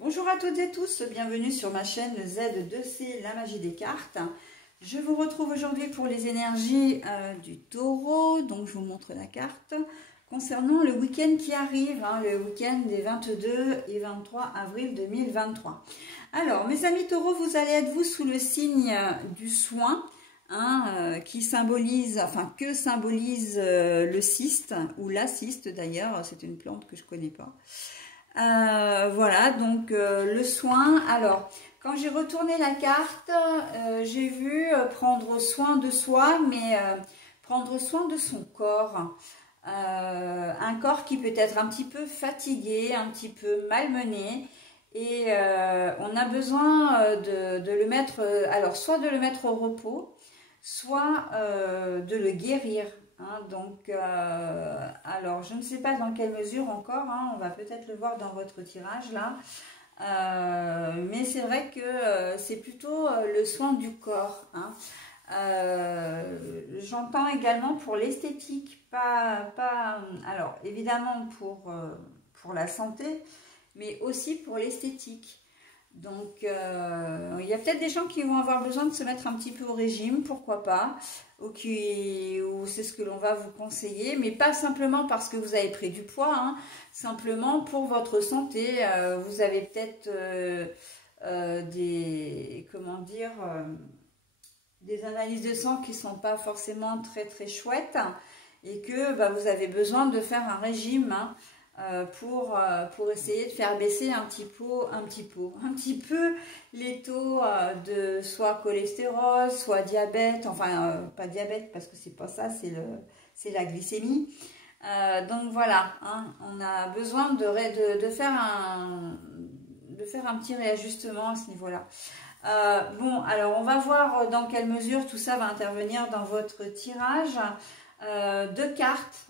Bonjour à toutes et tous, bienvenue sur ma chaîne Z2C, la magie des cartes. Je vous retrouve aujourd'hui pour les énergies du taureau, donc je vous montre la carte, concernant le week-end qui arrive, le week-end des 22 et 23 avril 2023. Alors mes amis taureaux, vous allez être vous sous le signe du soin, qui symbolise, que symbolise le cyste, ou la cyste d'ailleurs, c'est une plante que je ne connais pas. Voilà, donc le soin. Alors, quand j'ai retourné la carte, j'ai vu prendre soin de soi, mais prendre soin de son corps. Un corps qui peut être un petit peu fatigué, un petit peu malmené. Et on a besoin de le mettre, alors soit de le mettre au repos, soit de le guérir. Donc, alors, je ne sais pas dans quelle mesure encore, on va peut-être le voir dans votre tirage là, mais c'est vrai que c'est plutôt le soin du corps. J'entends également pour l'esthétique, alors évidemment pour la santé, mais aussi pour l'esthétique. Donc, il y a peut-être des gens qui vont avoir besoin de se mettre un petit peu au régime, pourquoi pas, ou c'est ce que l'on va vous conseiller, mais pas simplement parce que vous avez pris du poids, simplement pour votre santé. Vous avez peut-être des analyses de sang qui ne sont pas forcément très très chouettes, et que vous avez besoin de faire un régime, pour essayer de faire baisser un petit peu les taux de soit cholestérol, soit diabète, pas diabète parce que c'est pas ça, c'est la glycémie. Donc voilà, on a besoin de faire un petit réajustement à ce niveau-là. Bon, alors on va voir dans quelle mesure tout ça va intervenir dans votre tirage. Deux cartes,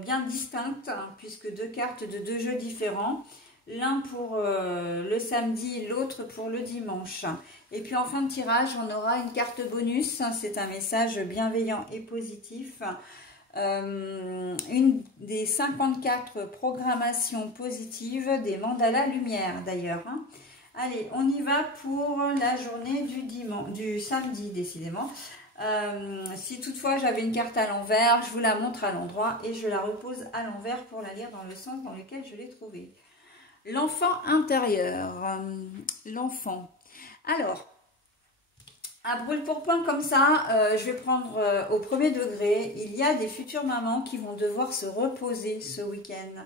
bien distinctes, puisque deux cartes de deux jeux différents, l'un pour le samedi, l'autre pour le dimanche. Et puis en fin de tirage, on aura une carte bonus, c'est un message bienveillant et positif, une des 54 programmations positives des mandalas lumière d'ailleurs. Allez, on y va pour la journée du samedi, décidément. Si toutefois j'avais une carte à l'envers, je vous la montre à l'endroit et je la repose à l'envers pour la lire dans le sens dans lequel je l'ai trouvée. L'enfant intérieur, l'enfant. Alors, à brûle pour point comme ça, je vais prendre au premier degré. Il y a des futures mamans qui vont devoir se reposer ce week-end.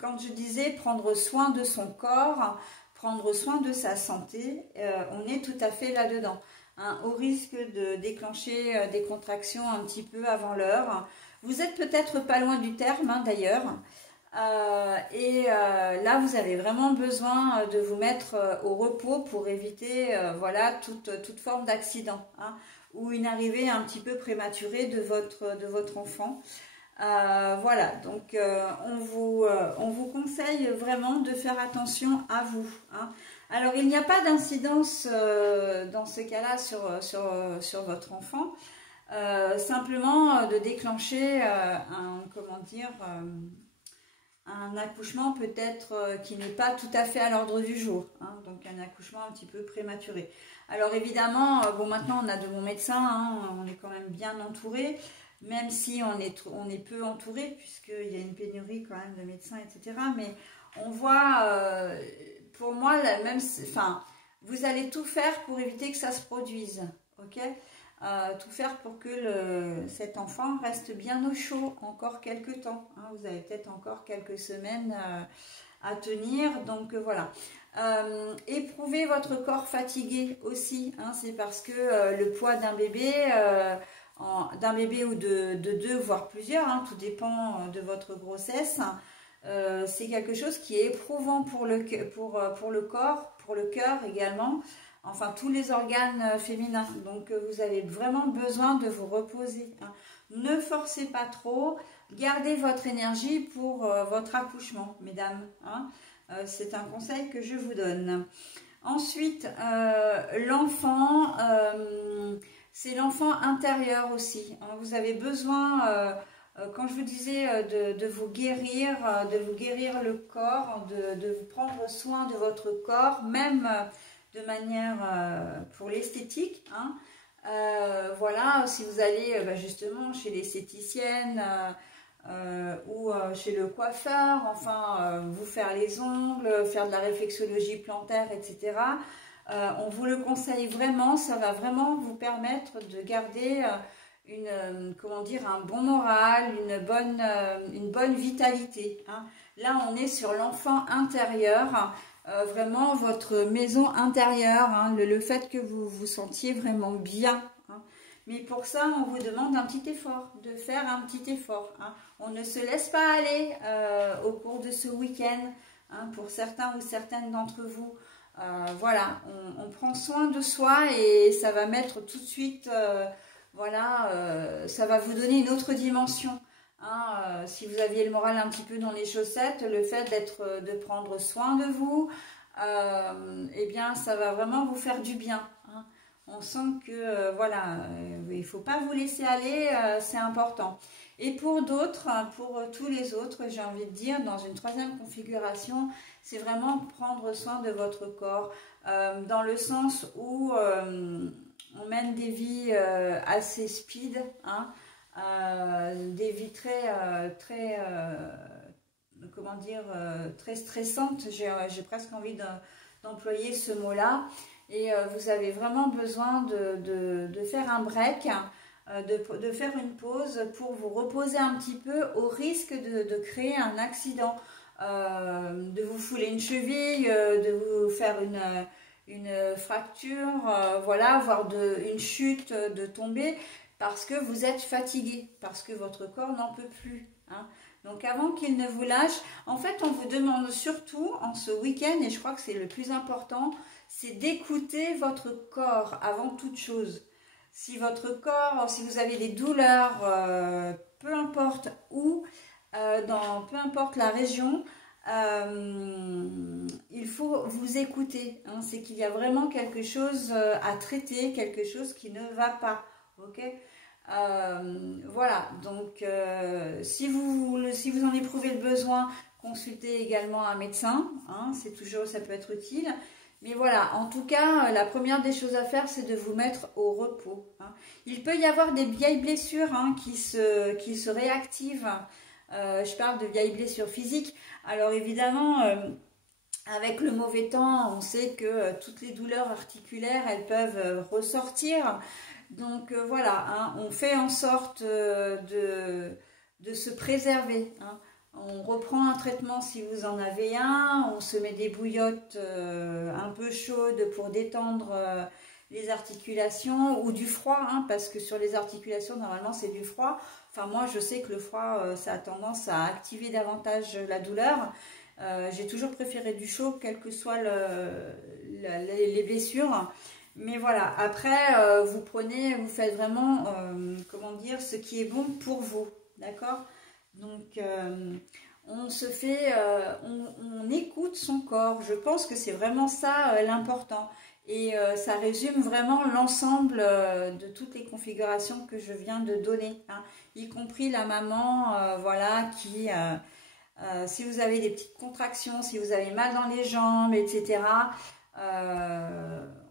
Quand je disais prendre soin de son corps, prendre soin de sa santé, on est tout à fait là-dedans. Au risque de déclencher des contractions un petit peu avant l'heure. Vous êtes peut-être pas loin du terme d'ailleurs. Là, vous avez vraiment besoin de vous mettre au repos pour éviter toute forme d'accident, ou une arrivée un petit peu prématurée de votre enfant. Voilà, donc on vous conseille vraiment de faire attention à vous. Alors, il n'y a pas d'incidence dans ce cas-là sur votre enfant, simplement de déclencher un accouchement peut-être qui n'est pas tout à fait à l'ordre du jour, donc un accouchement un petit peu prématuré. Alors évidemment, maintenant on a de bons médecins, on est quand même bien entouré, même si on est peu entouré, puisqu'il y a une pénurie quand même de médecins, etc. Mais on voit, pour moi, vous allez tout faire pour éviter que ça se produise, ok ? Tout faire pour que cet enfant reste bien au chaud encore quelques temps. Vous avez peut-être encore quelques semaines à tenir, donc voilà. Éprouvez votre corps fatigué aussi, c'est parce que le poids d'un bébé, ou de deux, voire plusieurs, tout dépend de votre grossesse, c'est quelque chose qui est éprouvant pour le corps, pour le cœur également, enfin tous les organes féminins. Donc vous avez vraiment besoin de vous reposer. Ne forcez pas trop, gardez votre énergie pour votre accouchement, mesdames. C'est un conseil que je vous donne. Ensuite, l'enfant, c'est l'enfant intérieur aussi. Vous avez besoin Quand je vous disais de vous guérir le corps, de vous prendre soin de votre corps, même de manière pour l'esthétique, hein. Voilà, si vous allez justement chez l'esthéticienne ou chez le coiffeur, enfin vous faire les ongles, faire de la réflexologie plantaire, etc. On vous le conseille vraiment, ça va vraiment vous permettre de garder comment dire, un bon moral, une bonne vitalité, hein. Là, on est sur l'enfant intérieur, vraiment votre maison intérieure, hein, le fait que vous vous sentiez vraiment bien, hein. Mais pour ça, on vous demande un petit effort, de faire un petit effort, hein. On ne se laisse pas aller au cours de ce week-end, hein, pour certains ou certaines d'entre vous. Voilà, on prend soin de soi et ça va mettre tout de suite... voilà, ça va vous donner une autre dimension, hein. Si vous aviez le moral un petit peu dans les chaussettes, le fait de prendre soin de vous, eh bien, ça va vraiment vous faire du bien, hein. On sent que, voilà, il ne faut pas vous laisser aller, c'est important. Et pour d'autres, pour tous les autres, j'ai envie de dire, dans une troisième configuration, c'est vraiment prendre soin de votre corps, dans le sens où... on mène des vies assez speed, hein, des vies très comment dire, très stressantes. J'ai presque envie d'employer ce mot-là. Et vous avez vraiment besoin de faire un break, de faire une pause pour vous reposer un petit peu au risque de créer un accident, de vous fouler une cheville, de vous faire une fracture, voilà, voire une chute, de tomber, parce que vous êtes fatigué, parce que votre corps n'en peut plus, hein. Donc avant qu'il ne vous lâche, en fait on vous demande surtout en ce week-end, et je crois que c'est le plus important, c'est d'écouter votre corps avant toute chose. Si votre corps, si vous avez des douleurs, peu importe où, peu importe la région, il faut vous écouter, hein. C'est qu'il y a vraiment quelque chose à traiter, quelque chose qui ne va pas, ok. Voilà, donc si vous en éprouvez le besoin, consultez également un médecin, hein, ça peut être utile. Mais voilà, en tout cas, la première des choses à faire, c'est de vous mettre au repos, hein. Il peut y avoir des vieilles blessures, hein, qui se réactivent. Je parle de vieilles blessures physiques. Alors évidemment, avec le mauvais temps, on sait que toutes les douleurs articulaires, elles peuvent ressortir. Donc voilà, hein, on fait en sorte de se préserver, hein. On reprend un traitement si vous en avez un, on se met des bouillottes un peu chaudes pour détendre les articulations, ou du froid, hein, parce que sur les articulations, normalement, c'est du froid. Enfin, moi, je sais que le froid, ça a tendance à activer davantage la douleur. J'ai toujours préféré du chaud, quelles que soient les blessures. Mais voilà, après, vous faites vraiment, comment dire, ce qui est bon pour vous, d'accord? Donc, on écoute son corps. Je pense que c'est vraiment ça l'important. Et ça résume vraiment l'ensemble de toutes les configurations que je viens de donner, hein, y compris la maman, voilà, qui, si vous avez des petites contractions, si vous avez mal dans les jambes, etc.,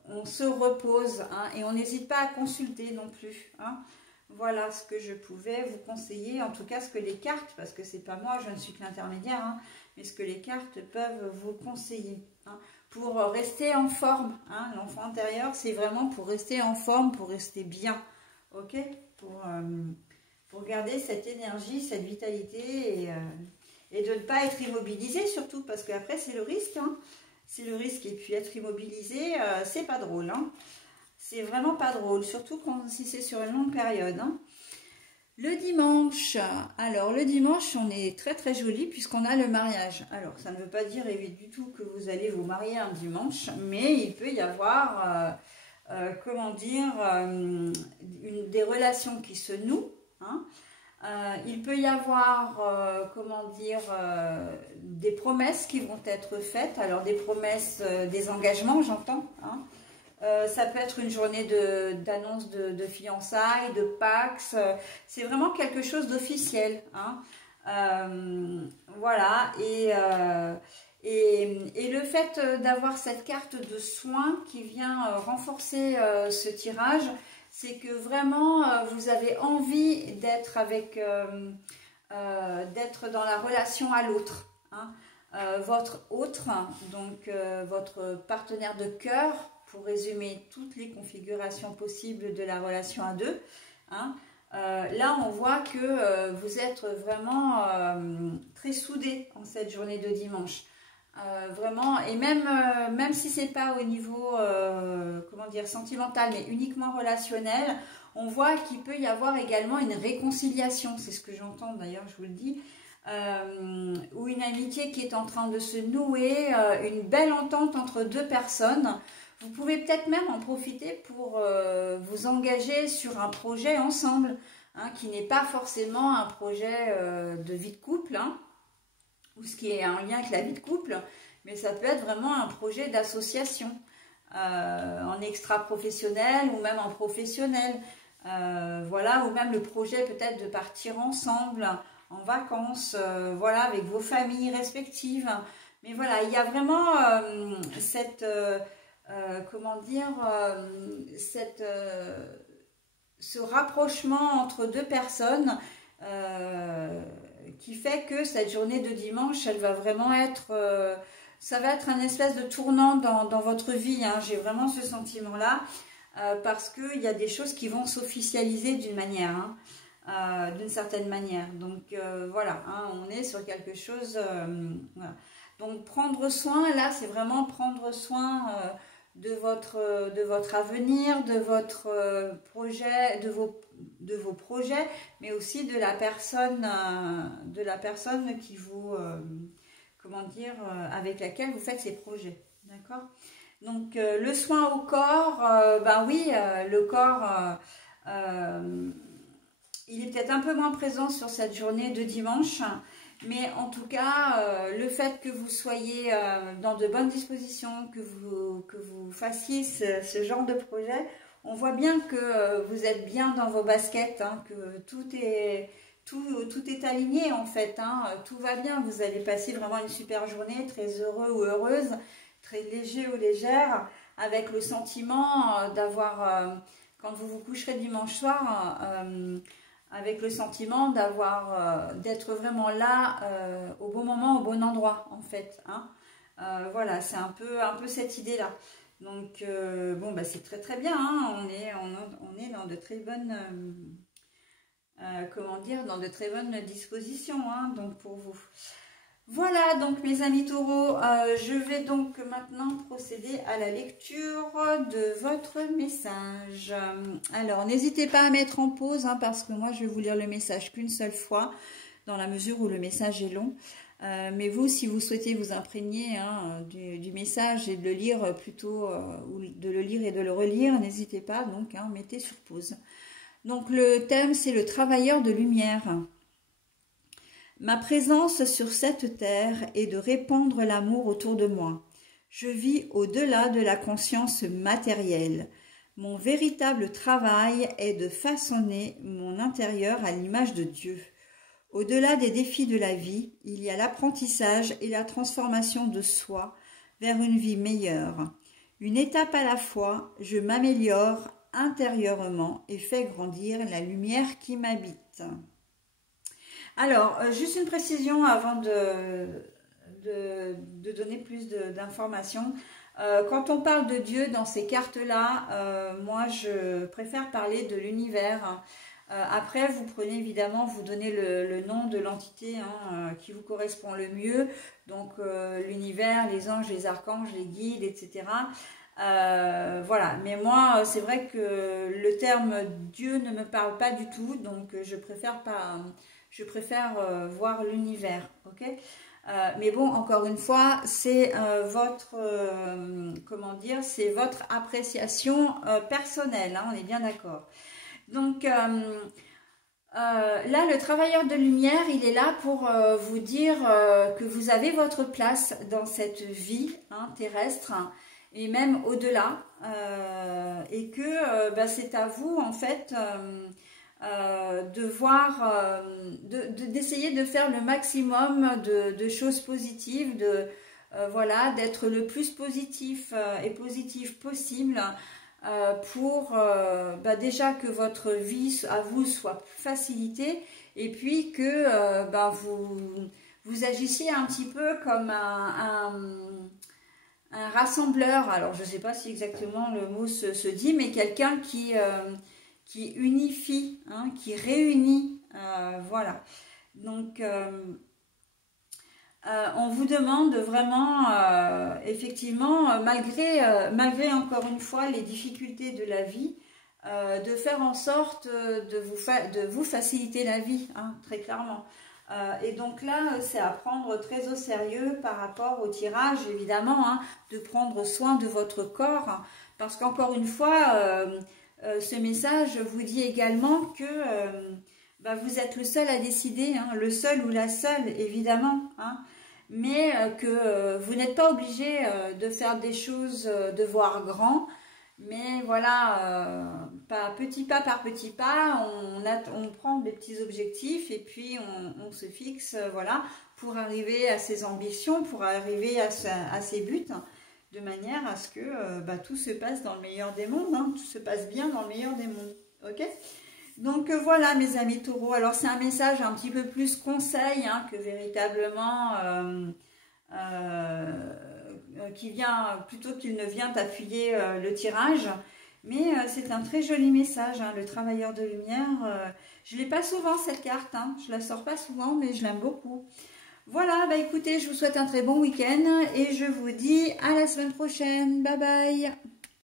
on se repose, hein, et on n'hésite pas à consulter non plus, hein. Voilà ce que je pouvais vous conseiller, en tout cas ce que les cartes, parce que c'est pas moi, je ne suis que l'intermédiaire, hein, mais ce que les cartes peuvent vous conseiller, hein, pour rester en forme, hein. L'enfant intérieur, c'est vraiment pour rester en forme, pour rester bien, ok, pour garder cette énergie, cette vitalité, et de ne pas être immobilisé surtout, parce qu'après c'est le risque, hein. C'est le risque, et puis être immobilisé, c'est pas drôle, hein. C'est vraiment pas drôle, surtout si c'est sur une longue période, hein. Le dimanche, alors le dimanche, on est très très joli puisqu'on a le mariage. Alors, ça ne veut pas dire du tout que vous allez vous marier un dimanche, mais il peut y avoir, comment dire, des relations qui se nouent, hein. Il peut y avoir, comment dire, des promesses qui vont être faites. Alors, des promesses, des engagements, j'entends, hein. Ça peut être une journée d'annonce de fiançailles, de Pax. C'est vraiment quelque chose d'officiel, hein. Voilà. Et le fait d'avoir cette carte de soin qui vient renforcer ce tirage, c'est que vraiment vous avez envie d'être d'être dans la relation à l'autre, hein. Votre autre, donc votre partenaire de cœur, pour résumer toutes les configurations possibles de la relation à deux, hein. Là on voit que vous êtes vraiment très soudés en cette journée de dimanche. Vraiment, et même si c'est pas au niveau comment dire, sentimental, mais uniquement relationnel, on voit qu'il peut y avoir également une réconciliation, c'est ce que j'entends d'ailleurs, je vous le dis, ou une amitié qui est en train de se nouer, une belle entente entre deux personnes. Vous pouvez peut-être même en profiter pour vous engager sur un projet ensemble, hein, qui n'est pas forcément un projet de vie de couple, hein, ou ce qui est en lien avec la vie de couple, mais ça peut être vraiment un projet d'association, en extra-professionnel ou même en professionnel. Voilà, ou même le projet peut-être de partir ensemble en vacances, voilà, avec vos familles respectives. Mais voilà, il y a vraiment comment dire, ce rapprochement entre deux personnes qui fait que cette journée de dimanche, elle va vraiment être, ça va être un espèce de tournant dans votre vie, hein. J'ai vraiment ce sentiment-là, parce qu'il y a des choses qui vont s'officialiser d'une manière, hein, d'une certaine manière. Donc voilà, hein, on est sur quelque chose, voilà. Donc prendre soin, là, c'est vraiment prendre soin de votre avenir, de votre projet, de vos projets, mais aussi de la personne qui vous, comment dire, avec laquelle vous faites ces projets, d'accord? Donc le soin au corps, ben oui, le corps, il est peut-être un peu moins présent sur cette journée de dimanche, mais en tout cas, le fait que vous soyez dans de bonnes dispositions, que vous fassiez ce genre de projet, on voit bien que vous êtes bien dans vos baskets, hein, que tout est aligné en fait, hein, tout va bien, vous allez passer vraiment une super journée, très heureux ou heureuse, très léger ou légère, avec le sentiment d'avoir, quand vous vous coucherez dimanche soir, avec le sentiment d'être vraiment là au bon moment, au bon endroit en fait, hein. Voilà, c'est un peu cette idée-là. Donc bon, bah, c'est très très bien, hein. On est dans de très bonnes, comment dire, dans de très bonnes dispositions, hein, donc pour vous. Voilà donc mes amis taureaux, je vais donc maintenant procéder à la lecture de votre message. Alors n'hésitez pas à mettre en pause, hein, parce que moi je vais vous lire le message qu'une seule fois, dans la mesure où le message est long. Mais vous, si vous souhaitez vous imprégner, hein, du message et de le lire plutôt, ou de le lire et de le relire, n'hésitez pas, donc, hein, mettez sur pause. Donc le thème, c'est le travailleur de lumière. Ma présence sur cette terre est de répandre l'amour autour de moi. Je vis au-delà de la conscience matérielle. Mon véritable travail est de façonner mon intérieur à l'image de Dieu. Au-delà des défis de la vie, il y a l'apprentissage et la transformation de soi vers une vie meilleure. Une étape à la fois, je m'améliore intérieurement et fais grandir la lumière qui m'habite. Alors, juste une précision avant de donner plus d'informations. Quand on parle de Dieu dans ces cartes-là, moi je préfère parler de l'univers. Après, vous prenez évidemment, vous donnez le nom de l'entité, hein, qui vous correspond le mieux. Donc l'univers, les anges, les archanges, les guides, etc. Voilà, mais moi c'est vrai que le terme Dieu ne me parle pas du tout, donc je préfère voir l'univers, ok? Mais bon, encore une fois, c'est votre, comment dire, c'est votre appréciation personnelle, hein, on est bien d'accord. Donc là, le travailleur de lumière, il est là pour vous dire que vous avez votre place dans cette vie, hein, terrestre, et même au-delà, et que c'est à vous en fait de voir, d'essayer de faire le maximum de choses positives, voilà, d'être le plus positif et positif possible pour déjà que votre vie à vous soit facilitée, et puis que vous agissiez un petit peu comme un rassembleur. Alors je ne sais pas si exactement le mot se dit, mais quelqu'un qui unifie, hein, qui réunit, voilà. Donc on vous demande vraiment, effectivement, malgré encore une fois les difficultés de la vie, de faire en sorte de vous faciliter la vie, hein, très clairement. Et donc là, c'est à prendre très au sérieux par rapport au tirage, évidemment, hein, de prendre soin de votre corps, hein, parce qu'encore une fois, ce message vous dit également que vous êtes le seul à décider, hein, le seul ou la seule, évidemment, hein, mais que vous n'êtes pas obligé de faire des choses, de voir grand, mais voilà, petit pas par petit pas, on prend des petits objectifs et puis on se fixe, voilà, pour arriver à ses ambitions, pour arriver à ses buts, de manière à ce que tout se passe dans le meilleur des mondes, hein, tout se passe bien dans le meilleur des mondes, ok? Donc voilà mes amis taureaux, alors c'est un message un petit peu plus conseil, hein, que véritablement qui vient, plutôt qu'il ne vient appuyer le tirage, mais c'est un très joli message, hein, le travailleur de lumière. Je ne l'ai pas souvent cette carte, hein, je la sors pas souvent, mais je l'aime beaucoup. Voilà, écoutez, je vous souhaite un très bon week-end et je vous dis à la semaine prochaine, bye bye.